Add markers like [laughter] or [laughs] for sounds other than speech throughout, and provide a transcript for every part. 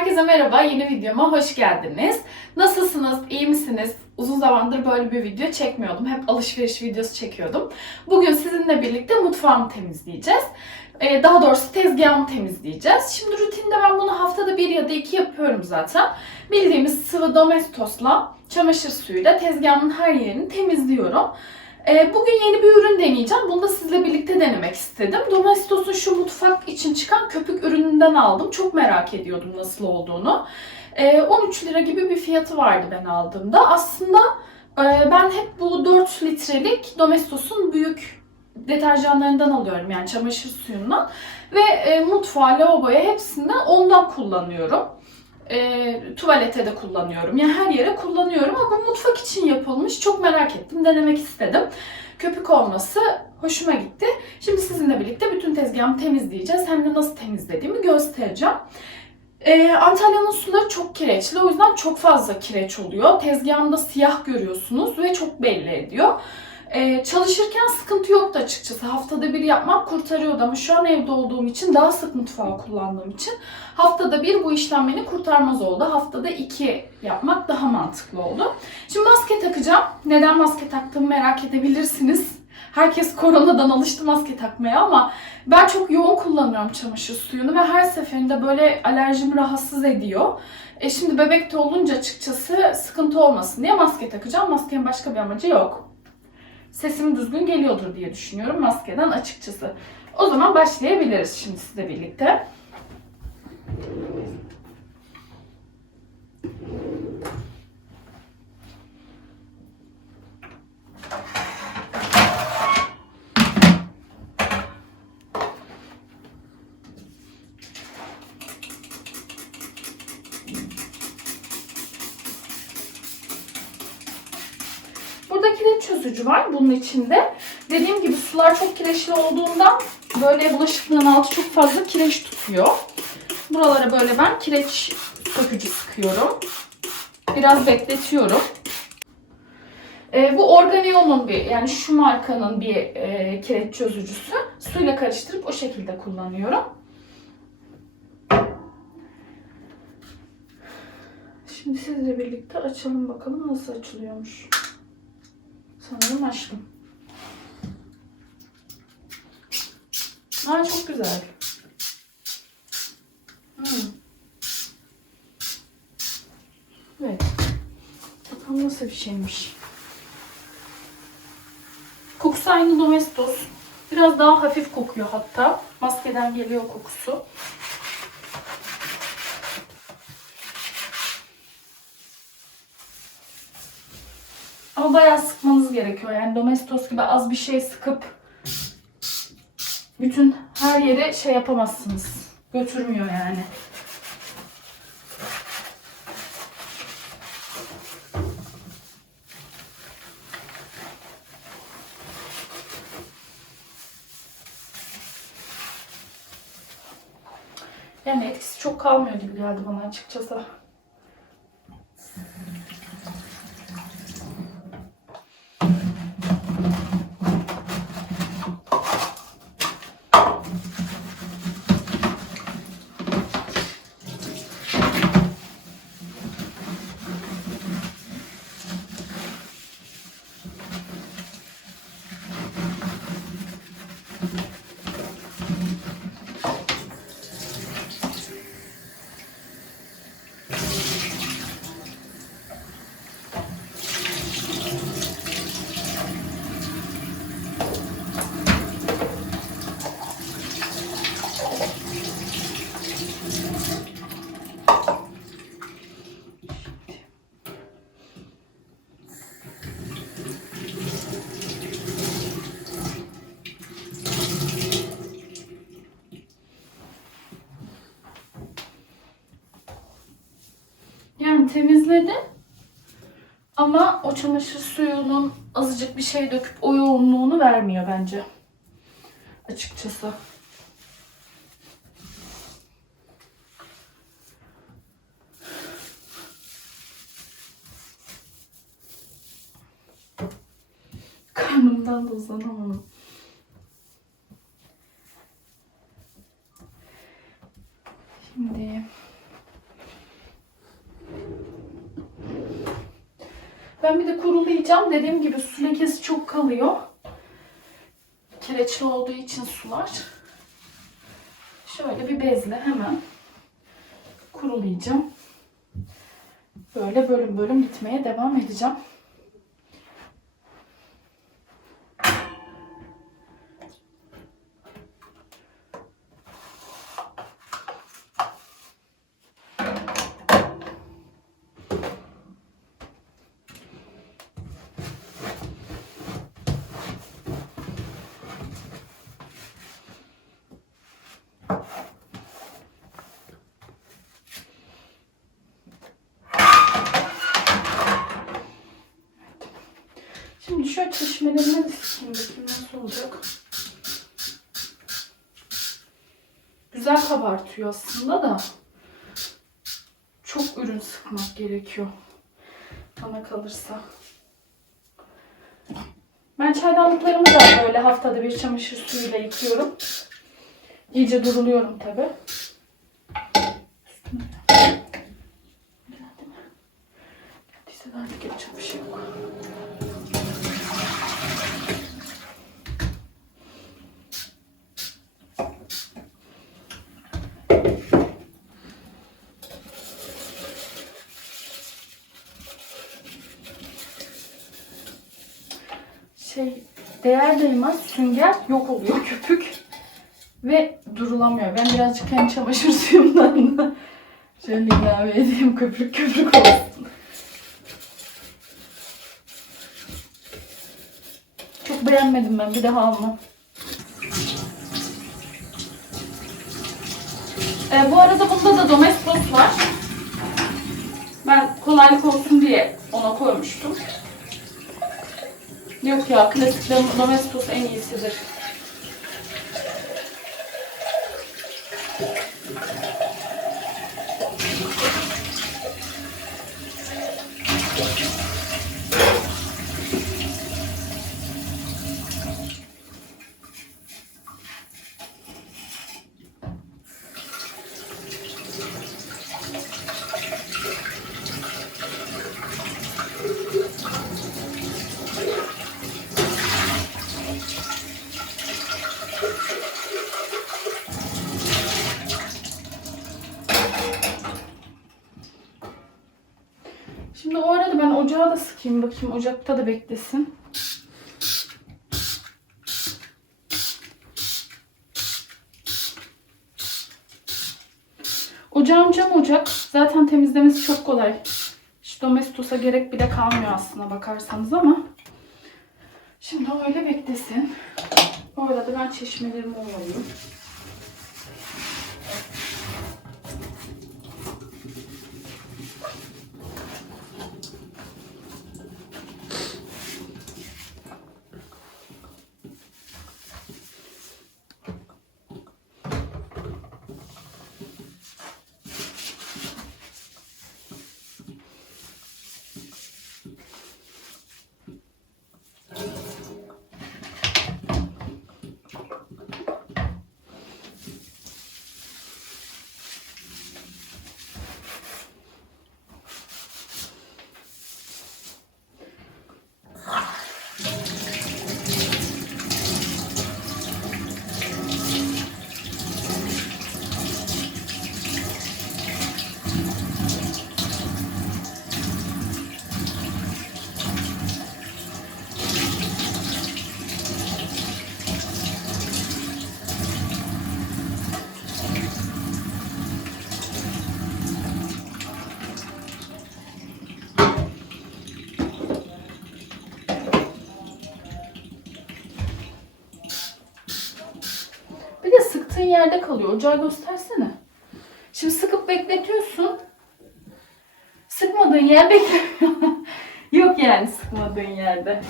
Herkese merhaba, yeni videoma hoş geldiniz. Nasılsınız, iyi misiniz? Uzun zamandır böyle bir video çekmiyordum. Hep alışveriş videosu çekiyordum. Bugün sizinle birlikte mutfağımı temizleyeceğiz. Ee, daha doğrusu tezgahımı temizleyeceğiz. Şimdi rutinde ben bunu haftada bir ya da iki yapıyorum zaten. Bildiğimiz sıvı domestosla, çamaşır suyuyla tezgahımın her yerini temizliyorum. Ee, Bugün yeni bir ürün deneyeceğim. Bunu da sizle birlikte denemek istedim. Domestos'un şu mutfak için çıkan köpük ürününden aldım. Çok merak ediyordum nasıl olduğunu. Ee, 13 lira gibi bir fiyatı vardı ben aldığımda. Aslında e, ben hep bu 4 litrelik Domestos'un büyük deterjanlarından alıyorum. Yani çamaşır suyundan. Ve e, mutfağa, lavaboya hepsinden ondan kullanıyorum. E, tuvalete de kullanıyorum. Yani her yere kullanıyorum ama bu mutfak için yapılmış. Çok merak ettim, denemek istedim. Köpük olması hoşuma gitti. Şimdi sizinle birlikte bütün tezgahımı temizleyeceğiz. Hem de nasıl temizlediğimi göstereceğim. Ee, Antalya'nın suları çok kireçli. O yüzden çok fazla kireç oluyor. Tezgahımda siyah görüyorsunuz ve çok belli ediyor. Ee, çalışırken sıkıntı yoktu açıkçası. Haftada bir yapmak kurtarıyordu ama şu an evde olduğum için daha sık mutfağı kullandığım için haftada bir bu işlem beni kurtarmaz oldu. Haftada iki yapmak daha mantıklı oldu. Şimdi maske takacağım. Neden maske taktığımı merak edebilirsiniz. Herkes koronadan alıştı maske takmaya ama ben çok yoğun kullanıyorum çamaşır suyunu ve her seferinde böyle alerjimi rahatsız ediyor. E şimdi bebek de olunca açıkçası sıkıntı olmasın diye maske takacağım. Maskenin başka bir amacı yok. Sesim düzgün geliyordur diye düşünüyorum maskeden açıkçası. O zaman başlayabiliriz şimdi sizle birlikte. Çözücü var bunun içinde. Dediğim gibi sular çok kireçli olduğundan böyle bulaşıklığın altı çok fazla kireç tutuyor. Buralara böyle ben kireç sökücü sıkıyorum. Biraz bekletiyorum. Ee, bu Organion'un bir yani şu markanın bir e, kireç çözücüsü. Suyla karıştırıp o şekilde kullanıyorum. Şimdi sizle birlikte açalım bakalım nasıl açılıyormuş. Sanırım açtım. Aa çok güzel. Hmm. Evet. Bakalım nasıl bir şeymiş. Kokusu aynı Domestos. Biraz daha hafif kokuyor hatta. Maskeden geliyor kokusu. Ama bayağı sıkmanız gerekiyor. Yani Domestos gibi az bir şey sıkıp bütün her yere şey yapamazsınız. Götürmüyor yani. Yani etkisi çok kalmıyor gibi geldi bana açıkçası. Yani temizledi. Ama o çamaşır suyunun azıcık bir şey döküp o yoğunluğunu vermiyor bence. Açıkçası. Karnımdan da uzanamam. Şimdi Ben bir de kurulayacağım. Dediğim gibi su lekesi çok kalıyor. Kireçli olduğu için sular. Şöyle bir bezle hemen kurulayacağım. Böyle bölüm bölüm gitmeye devam edeceğim. Şöyle çeşmelerine bir sıkayım bakayım nasıl olacak. Güzel kabartıyor aslında da. Çok ürün sıkmak gerekiyor. Bana kalırsa. Ben çaydanlıklarımı da böyle haftada bir çamaşır suyuyla yıkıyorum. İyice duruluyorum tabi. Üstüne de. De artık yapacak bir yok. şey değer değmez sünger yok oluyor köpük ve durulamıyor. Ben birazcık hem çamaşır [laughs] suyumdan da şöyle ilave edeyim köpük köpük olsun. Çok beğenmedim ben bir daha almam. Ee, bu arada bunda da Domestos var. Ben kolaylık olsun diye ona koymuştum. Yok ya klasik dom- Domestos en iyisidir. Şimdi o arada ben sıkayım bakayım ocakta da beklesin. Ocağım cam ocak. Zaten temizlemesi çok kolay. Hiç domestos'a gerek bile kalmıyor aslına bakarsanız ama. Şimdi öyle beklesin. O arada ben çeşmelerimi ovalayayım. Sıktığın yerde kalıyor. Ocağı göstersene. Şimdi sıkıp bekletiyorsun. Sıkmadığın yer beklemiyor. [laughs] Yok yani sıkmadığın yerde.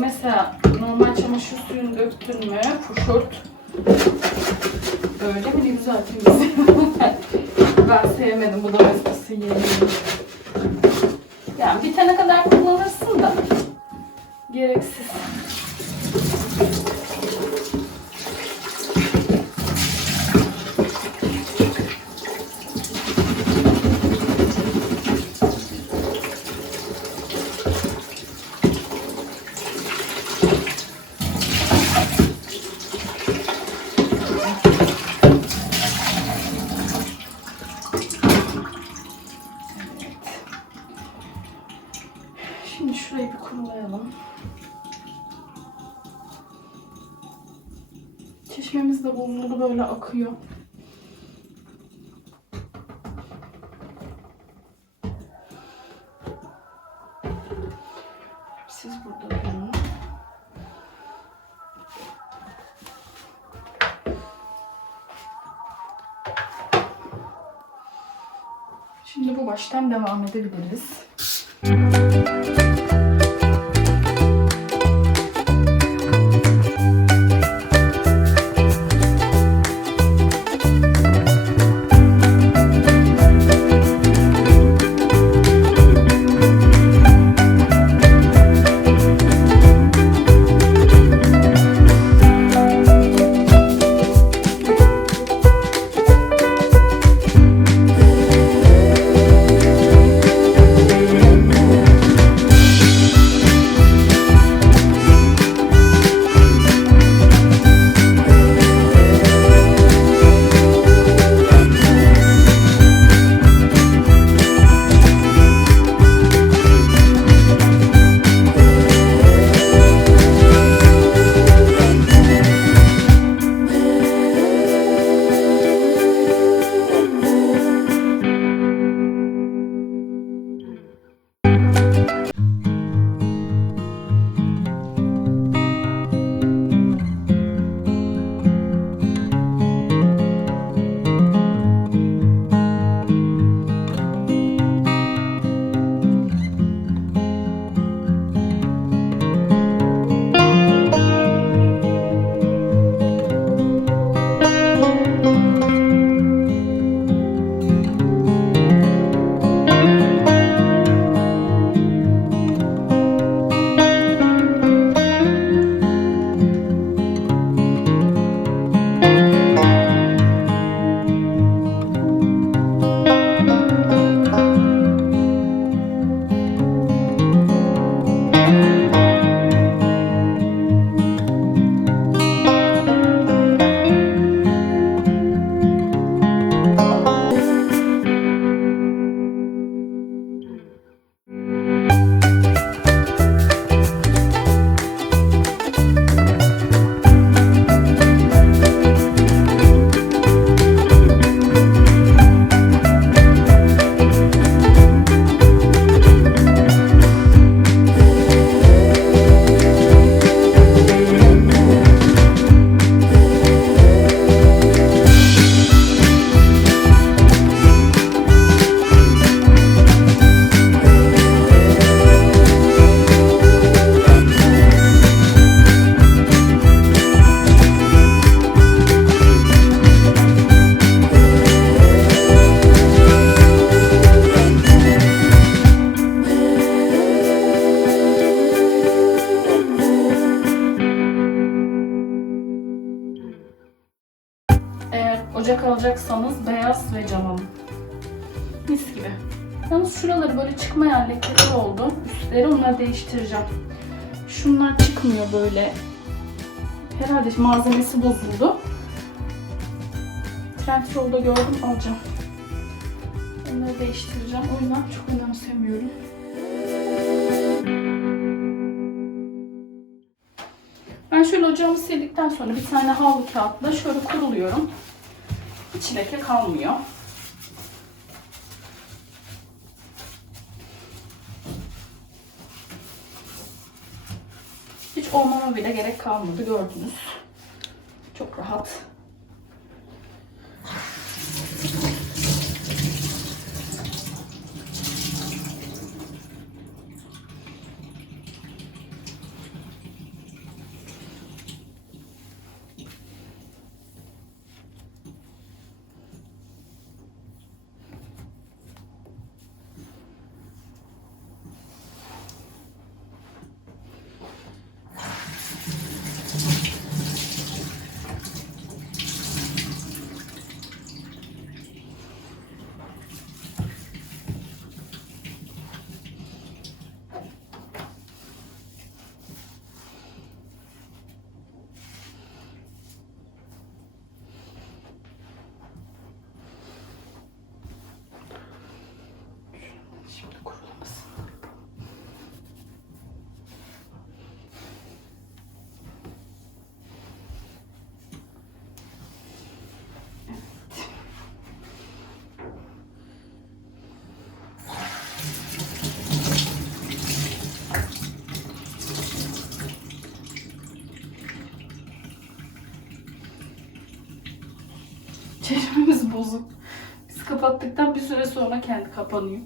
Mesela normal çamaşır suyunu döktün mü, fuşurt Öyle mi? Güzel temizliyorum. [laughs] ben sevmedim bu domestos'u yemeği. Yani bitene kadar kullanırsın da. Gereksiz. Şimdi şurayı bir kurulayalım. Çeşmemiz de bozuldu böyle akıyor. Siz burada durun. Şimdi bu baştan devam edebiliriz. Eğer alacaksanız beyaz ve cam alın. Mis gibi. Yalnız şuraları böyle çıkmayan lekeler oldu. Üstleri onları değiştireceğim. Şunlar çıkmıyor böyle. Herhalde malzemesi bozuldu. Trendyol'da gördüm alacağım. Onları değiştireceğim. O yüzden çok önemsemiyorum. Ben şöyle ocağımı sildikten sonra bir tane havlu kağıtla şöyle kuruluyorum. Hiç leke kalmıyor. Hiç olmama bile gerek kalmadı gördünüz. Çok rahat. Çeşmemiz bozuk. Biz kapattıktan bir süre sonra kendi kapanıyor.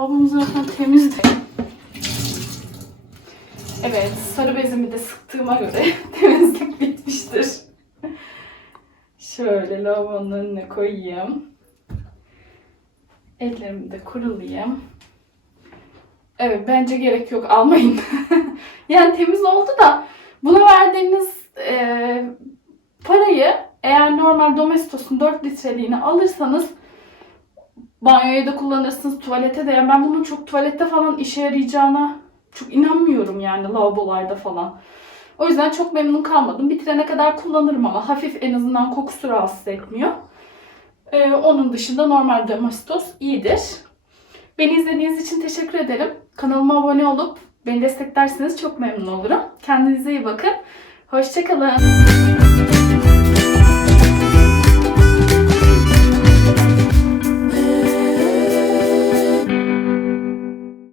Lavabom zaten temizdi. Evet, sarı bezimi de sıktığıma göre [laughs] temizlik bitmiştir. Şöyle lavabonun önüne koyayım. Ellerimi de kurulayım. Evet, bence gerek yok. Almayın. [laughs] yani temiz oldu da buna verdiğiniz e, parayı eğer normal Domestos'un 4 litreliğini alırsanız banyoya da kullanırsınız, tuvalete de. Yani ben bunun çok tuvalette falan işe yarayacağına çok inanmıyorum yani lavabolarda falan. O yüzden çok memnun kalmadım. Bitirene kadar kullanırım ama hafif en azından kokusu rahatsız etmiyor. Ee, onun dışında normal domestos iyidir. Beni izlediğiniz için teşekkür ederim. Kanalıma abone olup beni desteklerseniz çok memnun olurum. Kendinize iyi bakın. Hoşçakalın.